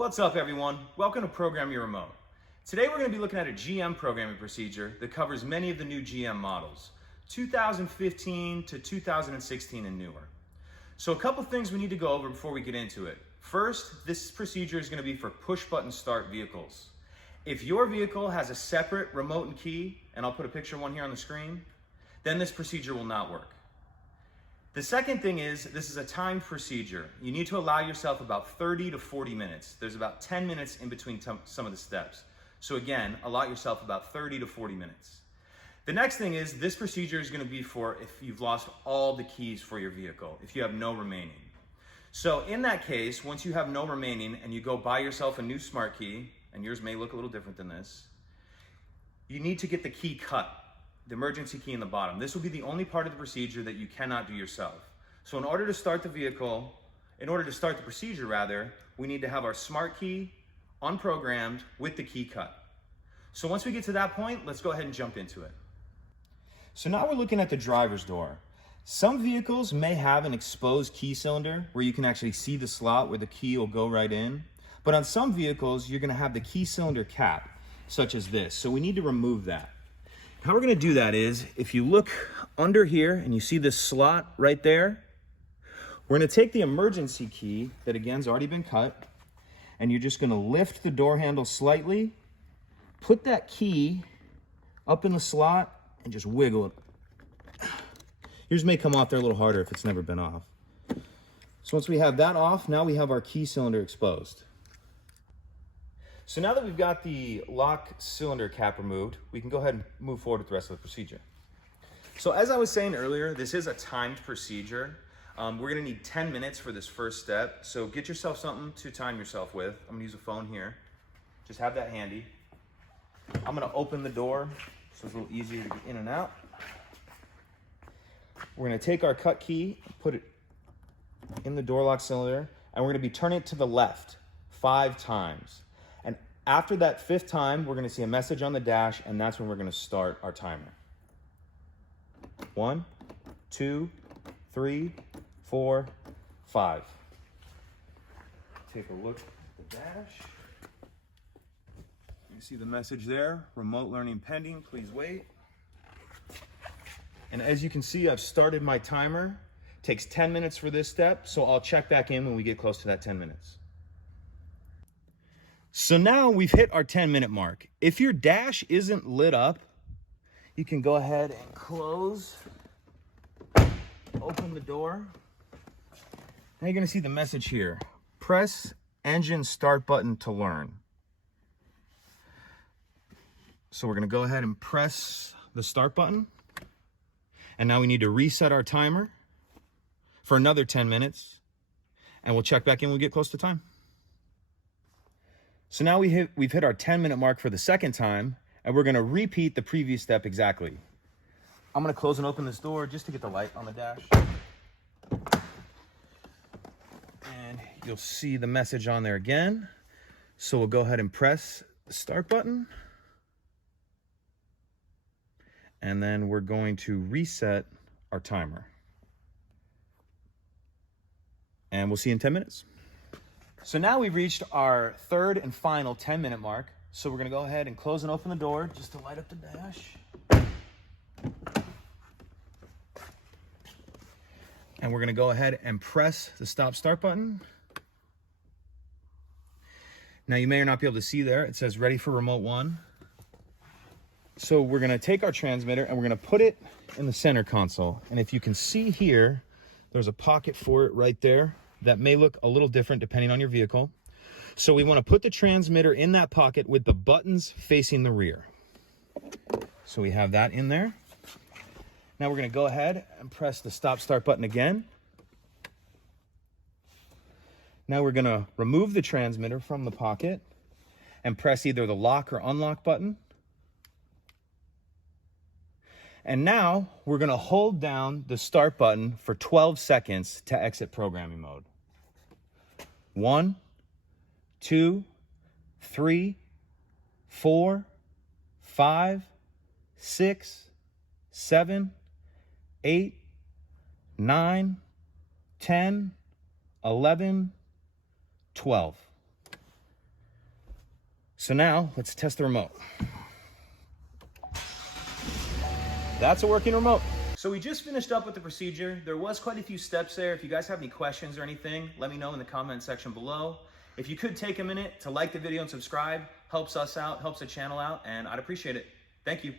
What's up, everyone? Welcome to Program Your Remote. Today we're going to be looking at a GM programming procedure that covers many of the new GM models, 2015 to 2016 and newer. So a couple things we need to go over before we get into it. First, this procedure is going to be for push-button start vehicles. If your vehicle has a separate remote and key, and I'll put a picture of one here on the screen, then this procedure will not work. The second thing is, this is a timed procedure. You need to allow yourself about 30 to 40 minutes. There's about 10 minutes in between some of the steps. So again, allot yourself about 30 to 40 minutes. The next thing is, this procedure is going to be for if you've lost all the keys for your vehicle, if you have no remaining. So in that case, once you have no remaining and you go buy yourself a new smart key, and yours may look a little different than this, you need to get the key cut. The emergency key in the bottom. This will be the only part of the procedure that you cannot do yourself. So in order to start the procedure rather, we need to have our smart key unprogrammed with the key cut. So once we get to that point, let's go ahead and jump into it. So now we're looking at the driver's door. Some vehicles may have an exposed key cylinder where you can actually see the slot where the key will go right in. But on some vehicles, you're going to have the key cylinder cap, such as this. So we need to remove that. How we're going to do that is, if you look under here and you see this slot right there, we're going to take the emergency key that again's already been cut, and you're just going to lift the door handle slightly, put that key up in the slot, and just wiggle it. Yours may come off there a little harder if it's never been off. So once we have that off, now we have our key cylinder exposed. So now that we've got the lock cylinder cap removed, we can go ahead and move forward with the rest of the procedure. So as I was saying earlier, this is a timed procedure. We're gonna need 10 minutes for this first step. So get yourself something to time yourself with. I'm gonna use a phone here. Just have that handy. I'm gonna open the door so it's a little easier to get in and out. We're gonna take our cut key, put it in the door lock cylinder, and we're gonna be turning it to the left 5 times. And after that 5th time, we're going to see a message on the dash, and that's when we're going to start our timer. 1, 2, 3, 4, 5. Take a look at the dash. You see the message there, remote learning pending, please wait. And as you can see, I've started my timer. It takes 10 minutes for this step, so I'll check back in when we get close to that 10 minutes. So now we've hit our 10-minute mark. If your dash isn't lit up, you can go ahead and close, open the door. Now you're gonna see the message here. Press engine start button to learn. So we're gonna go ahead and press the start button. And now we need to reset our timer for another 10 minutes. And we'll check back in when we get close to time. So now we've hit our 10-minute mark for the second time, and we're gonna repeat the previous step exactly. I'm gonna close and open this door just to get the light on the dash. And you'll see the message on there again. So we'll go ahead and press the start button. And then we're going to reset our timer. And we'll see you in 10 minutes. So now we've reached our 3rd and final 10-minute mark. So we're gonna go ahead and close and open the door just to light up the dash. And we're gonna go ahead and press the stop start button. Now you may or not be able to see there, it says ready for remote 1. So we're gonna take our transmitter and we're gonna put it in the center console. And if you can see here, there's a pocket for it right there. That may look a little different depending on your vehicle. So we want to put the transmitter in that pocket with the buttons facing the rear. So we have that in there. Now we're going to go ahead and press the stop start button again. Now we're going to remove the transmitter from the pocket and press either the lock or unlock button. And now we're going to hold down the start button for 12 seconds to exit programming mode. 1, 2, 3, 4, 5, 6, 7, 8, 9, 10, 11, 12. So now let's test the remote. That's a working remote. So we just finished up with the procedure. There was quite a few steps there. If you guys have any questions or anything, let me know in the comment section below. If you could take a minute to like the video and subscribe, helps us out, helps the channel out, and I'd appreciate it. Thank you.